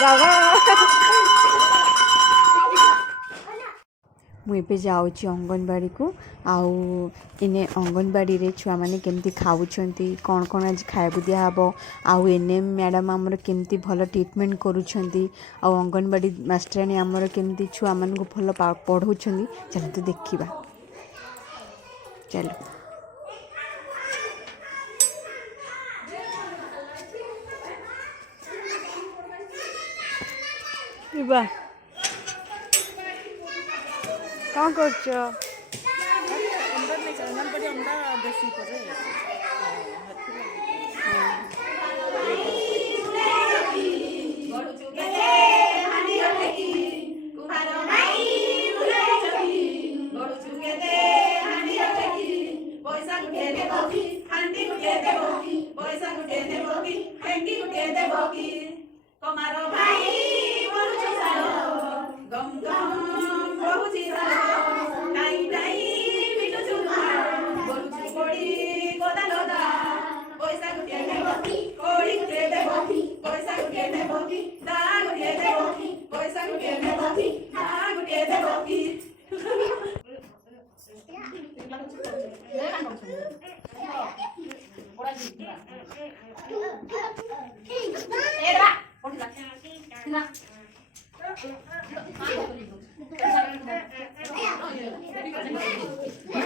बाबा मुझे जाऊँगी अंगनवाड़ी को आउ इने अंगनवाड़ी रे छुआ माने केमती खाऊछंती कौन कौन आज खाइबु दिया हबो आउ एनएम मैडम हमर केमती भलो ट्रीटमेंट करूछंती आउ अंगनवाड़ी मास्टरानी हमर केमती छुआ मान को भलो पढ़ौछंती चल तो देखिबा चलो इबा कौन करछो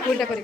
उल्टा करी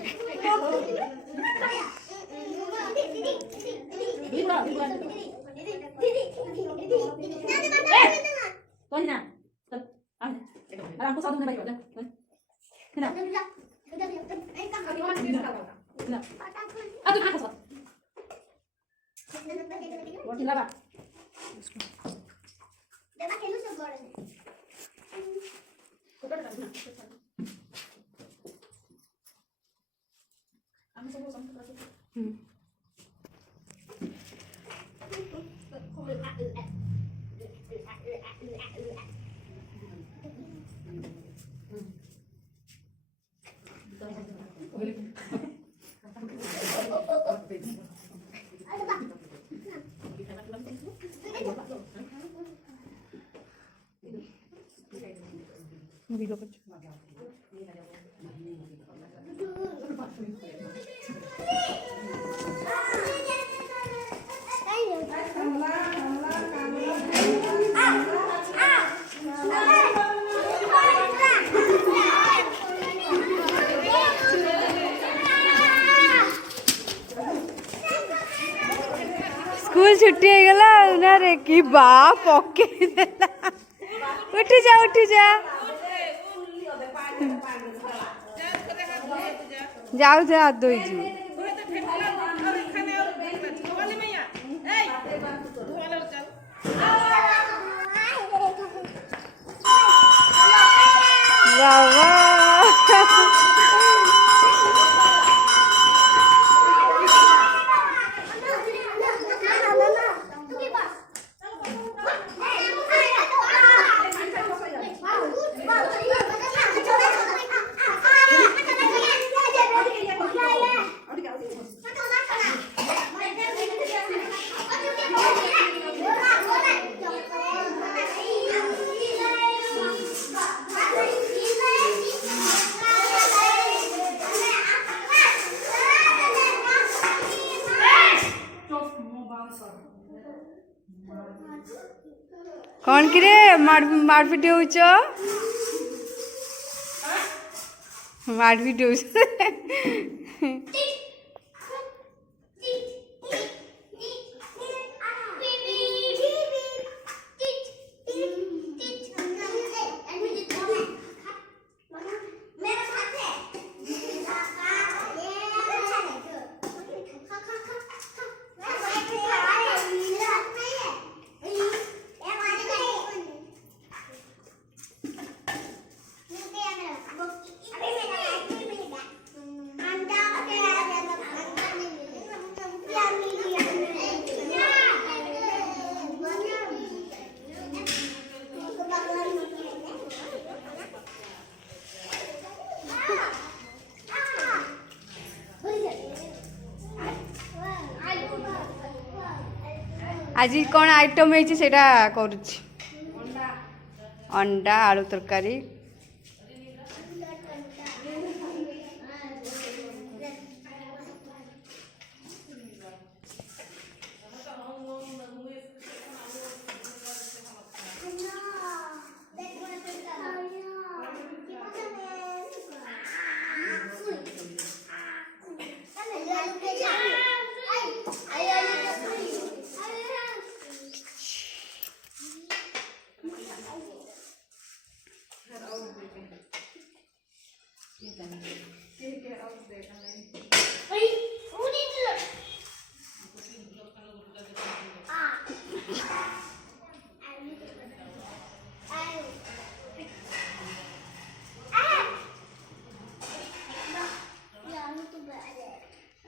वीडियो कर स्कूल छुट्टी हो गला ना रे की बाप ओके उठ जा जाओ जा हाथ धोई जी बाबा कौन किरे मारपीट होच मारपीट होच आज कौन आइटम है करुच्ची अंडा आलू तरकारी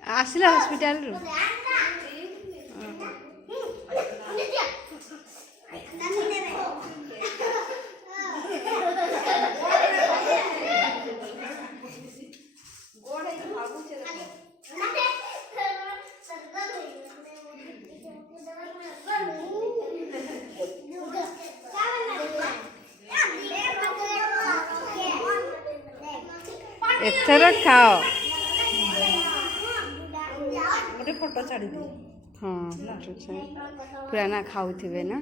आसिला हॉस्पिटल रु एथर खाओ गोटे फोटो छाड़ी दी हाँ पुराना खाऊ थे ना।